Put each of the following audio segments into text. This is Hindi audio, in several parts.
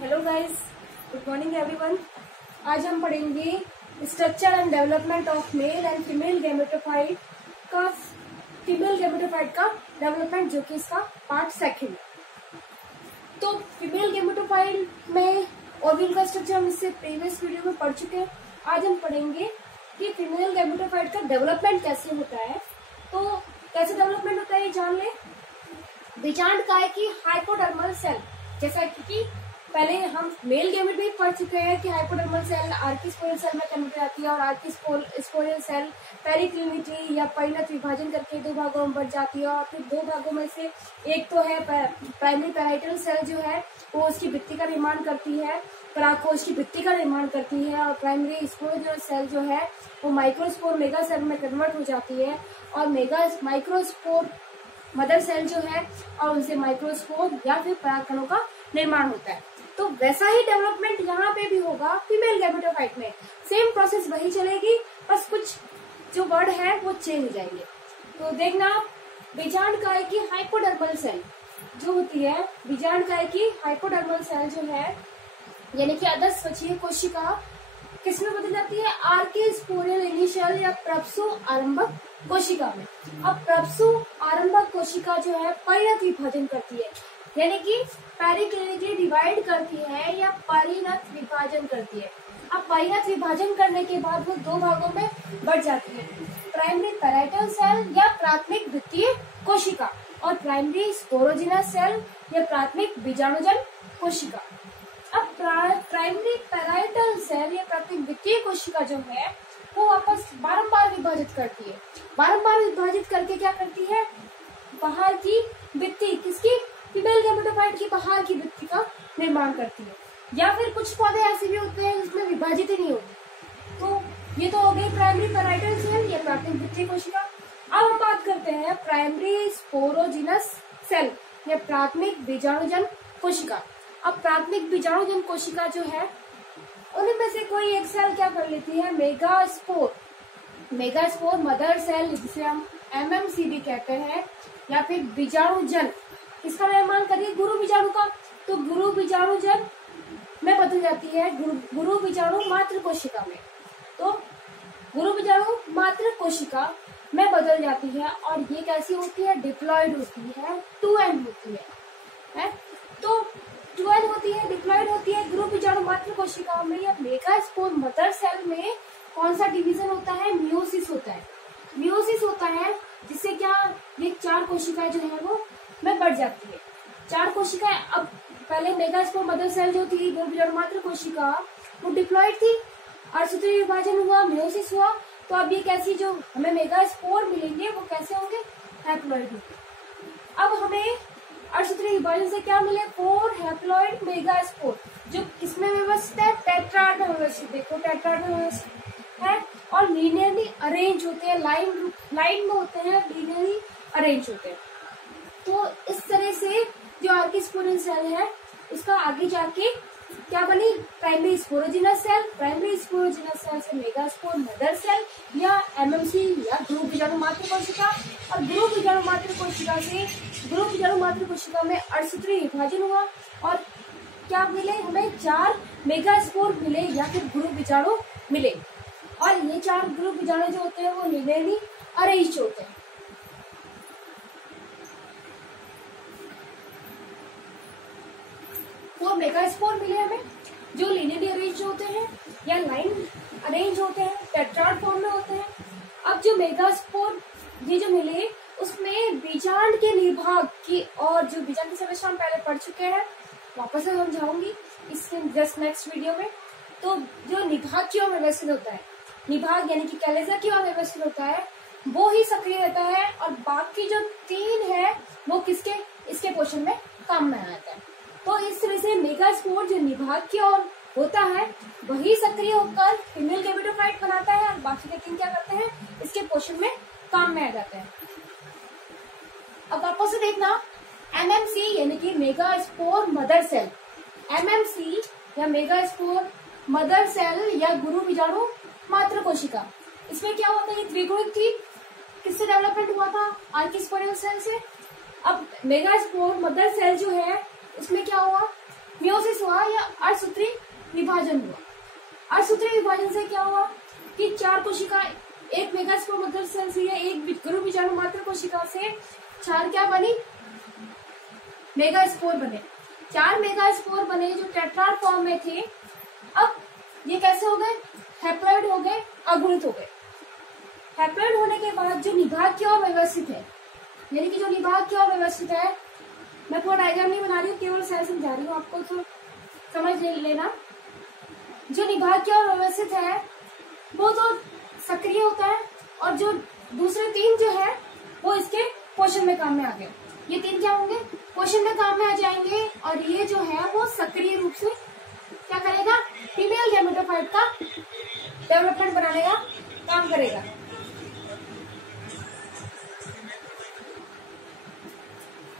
Hello guys, good morning everyone. आज हम पढ़ेंगे structure and development of male and female gametophyte का डेवलपमेंट, जो कि इसका पार्ट सेकंड। तो फीमेल गैमेटोफाइट में ओव्यूल का स्ट्रक्चर हम इससे प्रीवियस वीडियो में पढ़ चुके हैं। आज हम पढ़ेंगे कि फीमेल गैमेटोफाइट का डेवलपमेंट कैसे होता है। तो कैसे डेवलपमेंट होता है ये जान ले। बीजांड काय की हाइपोडर्मल सेल, जैसा कि पहले हम मेल गैमेट में पढ़ चुके हैं कि हाइपोडर्मल सेल आर्किस्पोरियल सेल में कन्वर्ट जाती है और आर्किस्पोरियल सेल पेरिक्लिनिटी या परिणत विभाजन करके दो भागों में बढ़ जाती है। और फिर दो भागों में से एक तो है प्राइमरी पैराइटल सेल, जो है वो उसकी भित्ति का निर्माण करती है, परागकोश की भित्ति का निर्माण करती है। और प्राइमरी स्पोरोजिनस सेल जो है वो माइक्रोस्पोर मेगा सेल में कन्वर्ट हो जाती है और माइक्रोस्पोर मदर सेल जो है और उनसे माइक्रोस्पोर या फिर परागकणों का निर्माण होता है। तो वैसा ही डेवलपमेंट यहाँ पे भी होगा फीमेल गैमेटोफाइट में। सेम प्रोसेस वही चलेगी, बस कुछ जो वर्ड है वो चेंज हो जाएंगे। तो देखना, बीजांड काय की हाइपोडर्मल सेल जो होती है, बीजांड काय की हाइपोडर्मल सेल जो है यानी कि अधस्वचीय कोशिका किसमें बदल जाती है? आर्किस्पोरियल इनिशियल या प्रप्सु आरंभक कोशिका में। अब प्रप्सु आरंभक कोशिका जो है परिणत विभाजन करती है, यानी कि पेरिक्लिनिकली डिवाइड करती है या परिणत विभाजन करती है। अब परिणत विभाजन करने के बाद वो दो भागों में बढ़ जाती है, प्राइमरी पैराइटल सेल या प्राथमिक द्वितीय कोशिका और प्राइमरी स्पोरोजिनस सेल या प्राथमिक बीजाणुजन कोशिका। अब प्राइमरी पैराइटल सेल या प्राथमिक द्वितीय कोशिका जो है वो वापस बारंबार विभाजित करती है। बारंबार विभाजित करके क्या करती है? बाहर की भित्ति, किसकी? फीमेल गैमेटोफाइट की बाहर की भित्ति का निर्माण करती है। या फिर कुछ पौधे ऐसे भी होते हैं जिसमें विभाजित ही नहीं होती। तो ये तो हो गई प्राइमरी पैराइटल सेल या प्राथमिक द्वितीय कोशिका। अब हम बात करते हैं प्राइमरी स्पोरोजिनस सेल या प्राथमिक बीजाणुजन कोशिका। अब प्राथमिक बीजाणुजन कोशिका जो है उनमें से कोई एक सेल क्या कर लेती है? मेगास्पोर मदर सेल, जिसे हम MMC भी कहते हैं, या फिर बीजाणुजन इसका निर्माण करिए गुरु बीजाणु का। तो गुरु बीजाणुजन में बदल जाती है गुरु बीजाणु मात्र कोशिका में। तो गुरु बीजाणु मात्र कोशिका में बदल जाती है और ये कैसी होती है? डिप्लॉइड होती है, 2N होती है। तो 2N होती है, डिप्लॉइड होती है गुरु बीजाणु मात्र कोशिका में। या मेगास्पोर मदर सेल में कौन सा डिवीजन होता है? मियोसिस होता है। मियोसिस होता है जिससे क्या ये चार कोशिकाएं जो है वो में बढ़ जाती है। चार कोशिकाएं। अब पहले मेगास्पोर मदर सेल जो थी गुरु बीजाणु मात्र कोशिका वो डिप्लॉइड थी, अर्धसूत्रीय विभाजन हुआ, मियोसिस हुआ। तो अब ये कैसी जो हमें मेगास्पोर मिलेंगे वो कैसे होंगे? हैप्लॉइड होंगे। अब हमें अर्धसूत्रीय विभाजन से क्या मिले? 4 हैप्लॉइड मेगास्पोर, जो किसमें व्यवस्थित है? टेट्राड में व्यवस्थित। देखो टेट्राड में व्यवस्थित है और लीनियरली अरेंज होते हैं, लाइन में होते हैं, लीनियरली अरेंज होते हैं। तो इस तरह से जो आर्किस्पोरियल सेल है उसका आगे जाके क्या बनी? Primary sporogenous cell. Primary sporogenous cell से मेगास्पोर मदर सेल या MMC या गुरु बीजाणु मात्र कोशिका। और गुरु बीजाणु मात्र कोशिका से गुरु बीजाणु मात्र कोशिका में अर्धसूत्रीय विभाजन हुआ और क्या मिले हमें? 4 मेगास्पोर मिले या फिर गुरु बीजाणु मिले। और ये 4 गुरु बीजाणु जो होते हैं वो लीनियरली अरेंज होते हैं। वो मेगास्पोर मिले हमें जो लीनियरली अरेंज होते हैं या लाइन अरेंज होते हैं, टेट्राड फॉर्म में होते हैं। अब जो मेगास्पोर ये जो मिले उसमें बीजांड के निभाग की, और जो बीजांड की संरचना हम पहले पढ़ चुके हैं, वापस से समझाऊंगी इसके जस्ट नेक्स्ट वीडियो में। तो जो निभाग की ओर व्यवस्थित होता है, निभाग यानी कि कैलेजा की ओर व्यवस्थित होता है, वो ही सक्रिय रहता है और बाकी जो 3 है वो किसके? इसके पोषण में काम में आता है। तो इस तरह से मेगास्पोर जो निभाग की ओर होता है वही सक्रिय होकर फीमेल गैमेटोफाइट बनाता है और बाकी के 3 क्या करते हैं? इसके पोषण में काम में आ जाते हैं। अब वापस से देखना, MMC यानी कि मेगास्पोर मदर सेल, MMC या मेगास्पोर मदर सेल या गुरु बीजाणु मात्र कोशिका, इसमें क्या होता है? ये द्विगुणित थी। किससे डेवलपमेंट हुआ था? आर्किस्पोरियल सेल से। अब मेगास्पोर मदर सेल जो है उसमें क्या हुआ? मियोसिस हुआ या अर्धसूत्री विभाजन हुआ। अर्धसूत्री विभाजन से क्या हुआ कि 4 कोशिका एक मेगास्पोर मदर सेल से या एक गुरु बीजाणु मात्र कोशिका से 4 क्या बनी, मेगास्पोर बने। 4 मेगास्पोर बने जो टेट्राड फॉर्म में थे। अब ये कैसे हो गए, हैप्लॉइड हो गए, अगुणित हो गए। हैप्लॉइड होने के बाद जो निभाग की ओर व्यवस्थित है, यानी कि जो निभाग की ओर व्यवस्थित है, मैं पूरा डायग्राम नहीं बना रही हूँ, केवल सेल समझा रही हूँ आपको, तो समझ लेना। जो निभाग की ओर व्यवस्थित है वो तो सक्रिय होता है, और जो दूसरे 3 जो है वो इसके पोषण में काम में आ गए। ये 3 क्या होंगे, पोषण में काम में आ जाएंगे, और ये जो है वो सक्रिय रूप से क्या करेगा, फीमेल गैमेटोफाइट का डेवलपमेंट बनाने का काम करेगा।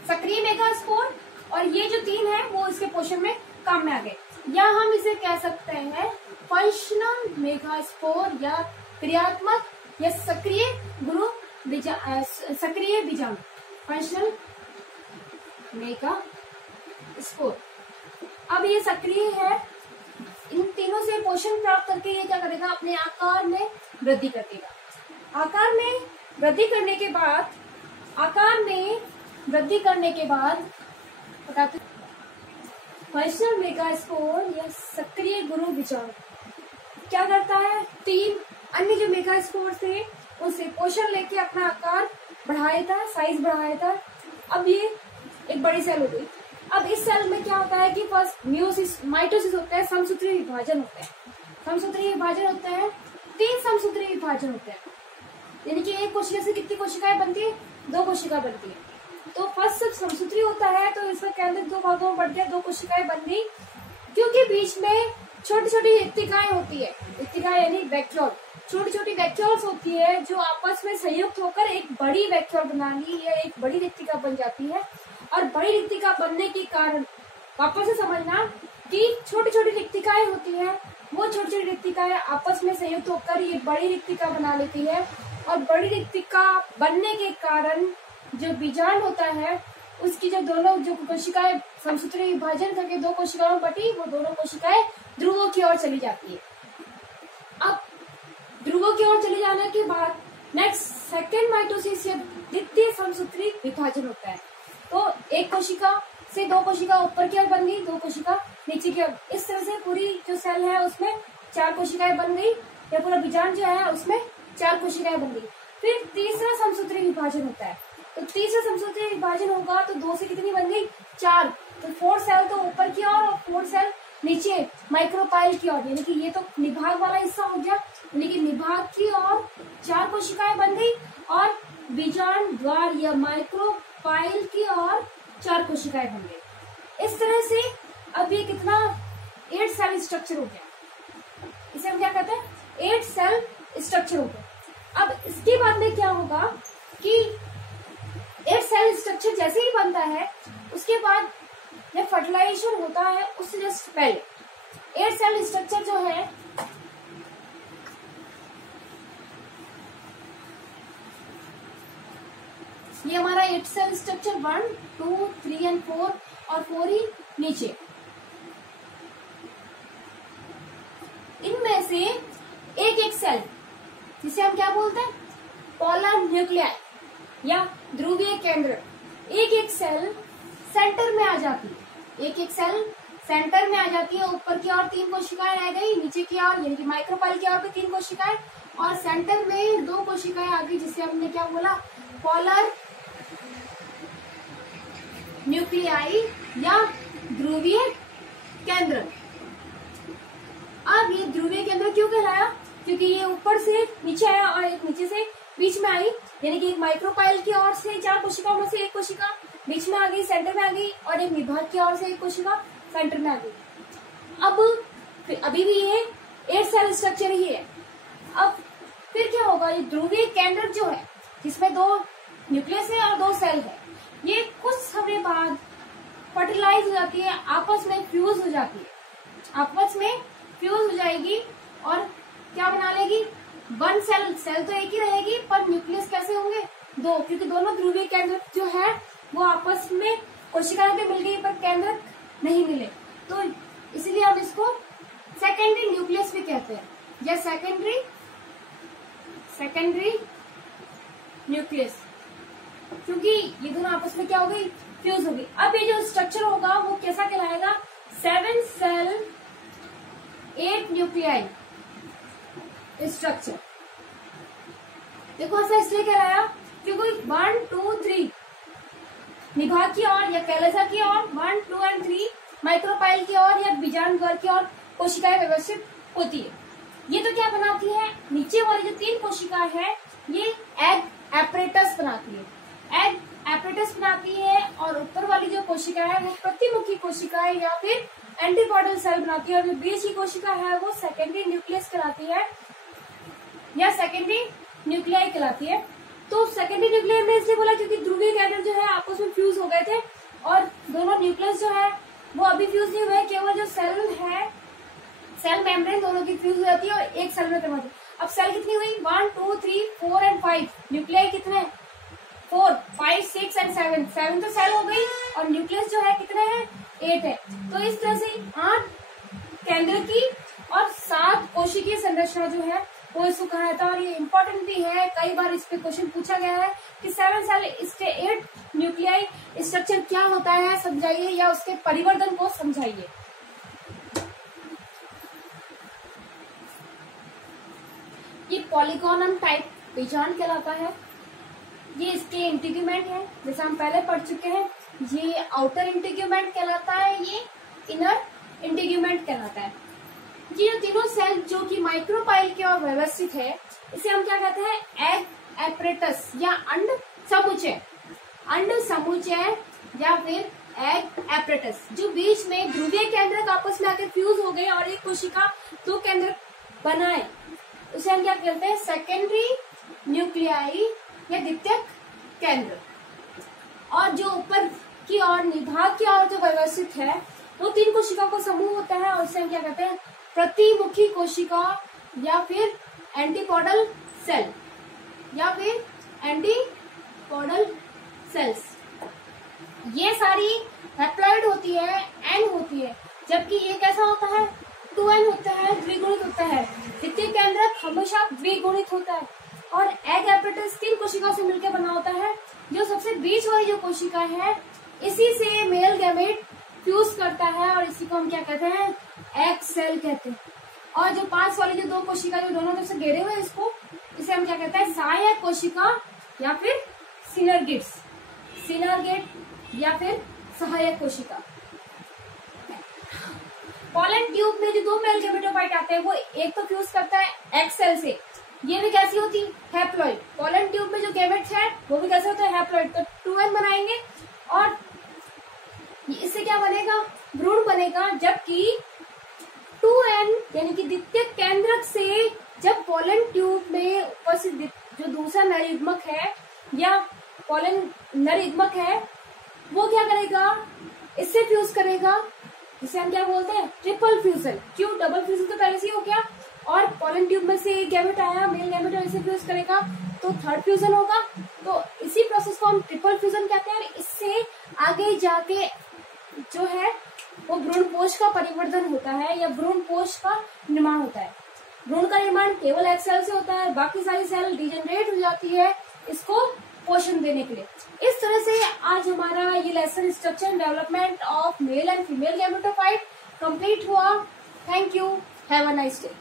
सक्रिय मेगास्पोर और ये जो 3 है वो इसके पोषण में काम में आ गए, या हम इसे कह सकते हैं फंक्शनल मेगास्पोर या क्रियात्मक या सक्रिय गुरु सक्रिय बीजाणु, फंक्शनल मेगास्पोर। अब ये सक्रिय है, इन तीनों से पोषण प्राप्त करके ये क्या करेगा, अपने आकार में वृद्धि कर देगा। आकार में वृद्धि करने के बाद बताते फंक्शनल मेगास्पोर या सक्रिय गुरु बीजाणु क्या करता है, 3 अन्य जो मेगास्पोर थे उनसे पोषण लेके अपना आकार बढ़ाया था, साइज बढ़ाया था। अब ये एक बड़ी सेल हो गई। अब इस सेल में क्या होता है कि फर्स्ट मियोसिस, माइटोसिस होता है, समसूत्री विभाजन होता है। समसूत्री विभाजन होता है, 3 समसूत्री विभाजन होते हैं, यानी कि एक कोशिका से कितनी कोशिकाएं बनती है, 2 कोशिका बनती है। तो फर्स्ट जब समसूत्री होता है तो इसका केंद्र 2 भागों में बढ़ गया, 2 कोशिकाएं बन गई, क्योंकि बीच में छोटी छोटी रिक्तिकाएं होती है। रिक्तिकाएं यानी वैक्यूल, छोटी छोटी वैक्यूल्स होती है जो आपस में संयुक्त होकर एक बड़ी वैक्यूल बनानी या एक बड़ी रिक्तिका बन जाती है। और बड़ी रिक्तिका बनने के कारण वापस से समझना कि छोटी छोटी रिक्तिकाएं होती है, वो छोटी छोटी रिक्तिकाएं आपस में संयुक्त होकर ये बड़ी रिक्तिका बना लेती है। और बड़ी रिक्तिका बनने के कारण जो बीजांड होता है उसकी जो कोशिकाएं समसूत्री विभाजन करके 2 कोशिकाओं में बटी, वो दोनों कोशिकाएं ध्रुवों की ओर चली जाती है। अब ध्रुवों की ओर चले जाने के बाद नेक्स्ट सेकेंड माइटोसिस या द्वितीय समसूत्री विभाजन होता है। तो एक कोशिका से 2 कोशिका ऊपर की ओर बन गई, 2 कोशिका नीचे की ओर। इस तरह से पूरी जो सेल है उसमें 4 कोशिकाएं बन गई, या पूरा बीजांड जो है उसमें 4 कोशिकाएं बन गई। फिर तीसरा समसूत्री विभाजन होता है। तो तीसरा समसूत्री विभाजन होगा तो 2 से कितनी बन गई, 4। तो 4 सेल तो ऊपर की ओर और 4 सेल नीचे माइक्रोपाइल की ओर, यानी कि ये तो निभाग वाला हिस्सा हो गया, लेकिन निभाग की ओर 4 कोशिकाएं बन गई, और बीजांड द्वार या माइक्रोपाइल की ओर 4 कोशिकाएं बन गई। इस तरह से अब ये कितना 8 सेल स्ट्रक्चर हो गया। इसे हम क्या कहते हैं, 8 सेल स्ट्रक्चर हो गया। अब इसके बाद में क्या होगा कि 8 सेल स्ट्रक्चर जैसे ही बनता है उसके बाद जब फर्टिलाइजेशन होता है उससे जस्ट पहले 8 सेल स्ट्रक्चर जो है ये हमारा 8 सेल स्ट्रक्चर 1, 2, 3 एंड 4 और 4 ही नीचे, इनमें से एक सेल जिसे हम क्या बोलते हैं, पोलर न्यूक्लियाई या ध्रुवीय केंद्र, एक सेल सेंटर में आ जाती है। एक सेल सेंटर में आ जाती है। ऊपर की ओर 3 कोशिकाएं रह गई, नीचे की ओर यानी कि माइक्रोपाइल की ओर पे 3 कोशिकाएं, और सेंटर में 2 कोशिकाएं आ गई जिसे हमने क्या बोला, पोलर न्यूक्लियाई या ध्रुवीय केंद्र। अब ये ध्रुवीय केंद्र क्यों कहलाया, क्योंकि ये ऊपर से नीचे आया और एक नीचे से बीच में आई, यानी कि एक माइक्रोपाइल की ओर से 4 कोशिकाओं में से एक कोशिका बीच में आ गई, सेंटर में आ गई, और एक निभाग की ओर से एक कोशिका सेंटर में आ गई। अब अभी भी ये 8 सेल स्ट्रक्चर ही है। अब फिर क्या होगा, ये ध्रुवीय केंद्र जो है जिसमें 2 न्यूक्लियस है और 2 सेल है, ये कुछ समय बाद फर्टिलाइज हो जाती है, आपस में फ्यूज हो जाती है, आपस में फ्यूज हो जाएगी और क्या बना लेगी, 1 सेल तो एक ही रहेगी पर न्यूक्लियस कैसे होंगे, 2, क्योंकि दोनों ध्रुवीय केंद्र जो है वो आपस में कोशिकाएं तो मिल गई पर केंद्र नहीं मिले। तो इसलिए हम इसको सेकेंडरी न्यूक्लियस भी कहते हैं, या सेकेंडरी न्यूक्लियस, क्योंकि ये दोनों आपस में क्या हो गई, फ्यूज हो गई। अब ये जो स्ट्रक्चर होगा वो कैसा कहलाएगा, 7 सेल 8 न्यूक्लियाई स्ट्रक्चर। देखो ऐसा इसलिए कहलाया क्योंकि 1 2 3 निभाग की ओर या कैलेसा की ओर, 1 2 और 3 माइक्रोपाइल की ओर या बीजाणुघर की ओर कोशिकाएं व्यवस्थित होती है। ये तो क्या बनाती है, नीचे वाली जो 3 कोशिकाएं हैं ये एग एपरेटस बनाती है, एग एपरेटस बनाती है, और ऊपर वाली जो कोशिका है वो प्रतिमुखी कोशिकाएं या फिर एंटीपॉडल सेल बनाती है, और जो बीच की कोशिका है वो सेकेंडरी न्यूक्लियस कहलाती है या सेकेंडरी न्यूक्लियाई कहलाती है। तो सेकेंडरी न्यूक्लियाई में इसलिए बोला क्योंकि ध्रुवीय केंद्र जो है आपस में फ्यूज हो गए थे, और दोनों न्यूक्लियस जो है वो अभी फ्यूज नहीं हुए, केवल जो सेल है, सेल मेम्ब्रेन दोनों की फ्यूज हो जाती है और एक सेल में कन्वर्ट। अब सेल कितनी हुई, 1 2 3 4 एंड 5, न्यूक्लियाई कितने, 4 5 6 एंड 7 तो सेल हो गई, और न्यूक्लियस जो है कितने हैं, 8 है। तो इस तरह से 8 केंद्र की और 7 कोशिकीय संरचना जो है वो इसको कहा जाता है। और ये इम्पोर्टेंट भी है, कई बार इस पे क्वेश्चन पूछा गया है कि 7 सेल इसके 8 न्यूक्लियाई स्ट्रक्चर क्या होता है समझाइए, या उसके परिवर्तन को समझाइए। ये पॉलीगोनम टाइप बीजांड कहलाता है, ये इसके इंटीग्यूमेंट है, जैसे हम पहले पढ़ चुके हैं। ये आउटर इंटीग्यूमेंट कहलाता है, ये इनर इंटीग्यूमेंट कहलाता है। ये जो तीनों सेल जो कि माइक्रोपाइल की ओर व्यवस्थित है, इसे हम क्या कहते हैं, एग एपरेटस या अंड समुच्चय, अंड समुच्चय या फिर एग एपरेटस। जो बीच में ध्रुवीय केंद्रक आपस में आकर फ्यूज हो गए और एक कोशिका 2 केंद्रक बनाए, उसे हम क्या कहते हैं, सेकेंडरी न्यूक्लियाई या द्वितीयक केंद्र। और जो ऊपर की ओर निभाग की ओर जो व्यवस्थित है वो 3 कोशिका का समूह होता है, और उसे हम क्या कहते हैं, प्रतिमुखी कोशिका या फिर एंटीपॉडल सेल या फिर एंटीपॉडल सेल्स। ये सारी हैप्लॉइड होती है, एन होती है, जबकि ये कैसा होता है, 2n होता है, द्विगुणित होता है। द्वितीय केंद्रक हमेशा द्विगुणित होता है, और एग एपरेटस 3 कोशिकाओं से मिलकर बना होता है। जो सबसे बीच वाली जो कोशिका है, इसी से मेल गैमेट फ्यूज करता है, और इसी को हम क्या कहते हैं, एग सेल कहते हैं। और जो पास वाली जो 2 कोशिका जो दोनों तरफ से घेरे हुए इसको, इसे हम क्या कहते हैं, सहायक कोशिका या फिर सिनर्गेट्स, सिनर्गेट या फिर सहायक कोशिका। पॉलन ट्यूब में जो 2 मेल गैमेटोफाइट आते हैं वो एक तो फ्यूज करता है एग सेल से, ये भी कैसी होती है, हैप्लॉइड। पॉलन ट्यूब में जो गैमेट्स है वो भी कैसे होता है, हैप्लॉइड। तो 2n बनाएंगे, और इससे क्या बनेगा, भ्रूण बनेगा। जबकि 2n यानी कि द्वितीयक केंद्रक से जब पॉलन ट्यूब में उपस्थित जो दूसरा नरयुग्मक है या पॉलन नरयुग्मक है वो क्या करेगा, इससे फ्यूज करेगा, जिसे हम क्या बोलते हैं, ट्रिपल फ्यूजन। क्यों, डबल फ्यूजन तो पहले से ही हो गया, और पॉलन ट्यूब में से एक गैमेट आया, मेल गैमेट, और इसे फ्यूज करेगा तो 3rd फ्यूजन होगा। तो इसी प्रोसेस को हम ट्रिपल फ्यूजन कहते हैं। इससे आगे जाके जो है वो भ्रूणपोष का परिवर्तन होता है या भ्रूणपोष का निर्माण होता है। भ्रूण का निर्माण केवल एक सेल से होता है, बाकी सारी सेल डिजेनरेट हो जाती है इसको पोषण देने के लिए। इस तरह से आज हमारा ये lesson structure and development of male and female gametophyte complete हुआ। Thank you, have a nice day.